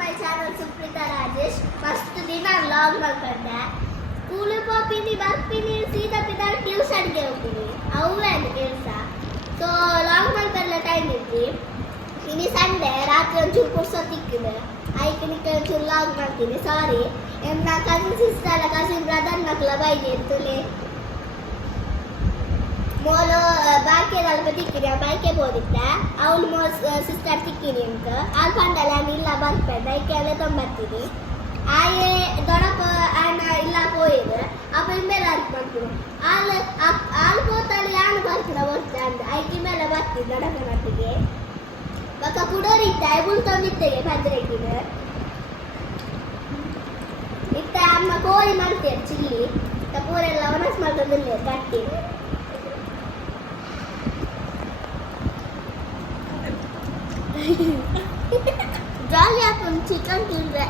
ಮೈ channel Supreetha Rajesh. First ದಿನ vlog ಮಾಡ್ಕೊಂಡೆ. ಸ್ಕೂಲಿಗೆ ಹೋಗ್ತೀನಿ ಬರ್ತೀನಿ ಸೀದಾ ಬಿದ್ದ ಟ್ಯೂಷನ್ಗೆ ಹೋಗ್ತೀನಿ ಅವೇ ಕೆಲಸ. ಸೊ ಲಾಂಗ್ ಮಾಡ್ಕೊಂಡ್ಲ ಟೈಮ್ ಇದ್ವಿ. ಇನ್ನು ಸಂಡೇ ರಾತ್ರಿ ಒಂಚೂರು ಪುರ್ಸೊತ್ತಿಕ್ಕಿದೆ ಆಯ್ಕೆ ನಿಕ್ಕೆ ಒಂಚೂರು ಲಾಗ್ ಮಾಡ್ತೀನಿ. ಸಾರಿ ನನ್ನ ಕಸಿನ್ ಸಿಸ್ಟರ್ ಕಸಿನ್ ಬ್ರದರ್ ಮಕ್ಕಳ ಬೈಗೆ ಅಂತಲೇ ಮೋಲು ಬಾಕಿಯಲ್ಲ ತಿಕ್ಕಿರಿ ಬೈಕೆ ಹೋದಿತ್ತೆ ಅವಳು ಸಿಸ್ಟರ್ ತಿಕ್ಕಿರಿ ಅಂತ ಅಲ್ಲಿ ಪಂಡಲ್ಲ ಇಲ್ಲ ಬರ್ಪೆ ಬೈಕೆ ಅಲ್ಲೇ ತೊಂಬರ್ತೀನಿ ಆಯೆ ದೊಡ್ಡಪ್ಪ ಅಣ್ಣ ಇಲ್ಲ ಹೋಯಿದು ಅಪ್ಪ ಮೇಲೆ ಅರ್ಥ ಮಾಡ್ತೀನಿ ಅಲ್ಲಿ ಹೋತಾಳೆ ಯಾರು ಬರ್ತೀರ ಬರ್ತಾ ಅಂತ ಐಕಿ ಮೇಲೆ ಬರ್ತೀನಿ ದೊಡ್ಡಪ್ಪ ಮಟ್ಟಿಗೆ ಬಕ್ಕ ಕುಡೋರಿತ್ತೆ ಬುಲ್ ತಂದಿತ್ತೇಗೆ ಪಂದ್ರೆಕಿನ ಇತ್ತ ಅಮ್ಮ ಕೋಳಿ ಮಾಡ್ತೀರ ಚಿಲ್ಲಿ ಪೂರೆಲ್ಲ ಒಣಸ್ ಮಾಡ್ಕೊಂಡಿಲ್ಲ ಕಟ್ಟಿ ಜಾಲಿ ಹಾಕೊಂಡು ಚಿಕನ್ ತಿಂದ್ರೆ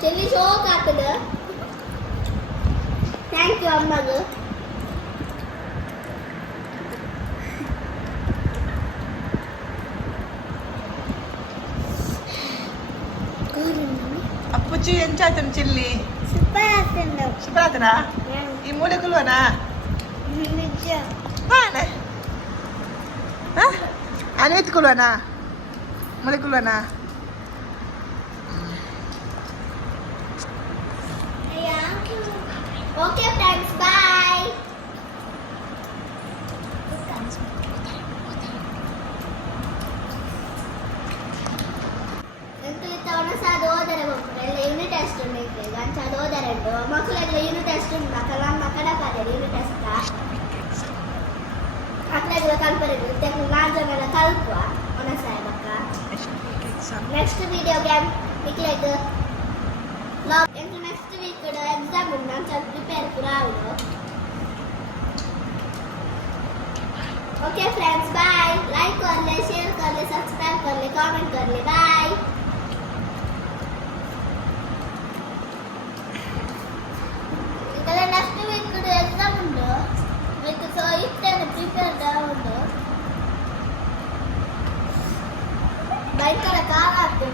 ಚೆಲ್ಲಿ ಶೋಕ್ ಹಾಕದ ಥ್ಯಾಂಕ್ ಯು ಅಮ್ಮಗ. అప్పుచి ఎంత అవుతుంది చిల్లి సూపర్ అవుతున్నా ఈ మూలకులువనా అనేతుకులువనా మూలకులువనా okay friends bye. Unit test ఉన్నాయి కానీ చదవదరండు మಕ್ಕಳಿಗೆ యూనిట్ టెస్ట్ ఉంది మక్కడ కాలేదు యూనిట్ టెస్ట్ అట్లా కలపలేదు నాజన కలుపు అనసాయ మక్క నెక్స్ట్ వీడియో గేమ్ మీకు లైక్ లాగ్ ఇంకా నెక్స్ట్ వీక్ ఎగ్జామ్ ఉంది చాలా ప్రిపేర్ రావును. Okay friends bye. लाइक कर ले शेयर कर ले सब्सक्राइब कर ले कमेंट कर ले बाय. నెక్స్ట్ వీక్ ఎగ్జామ్ ఉండు మీకు సో ఇట్లా ప్రిపేర్గా ఉండు బయట కావాలి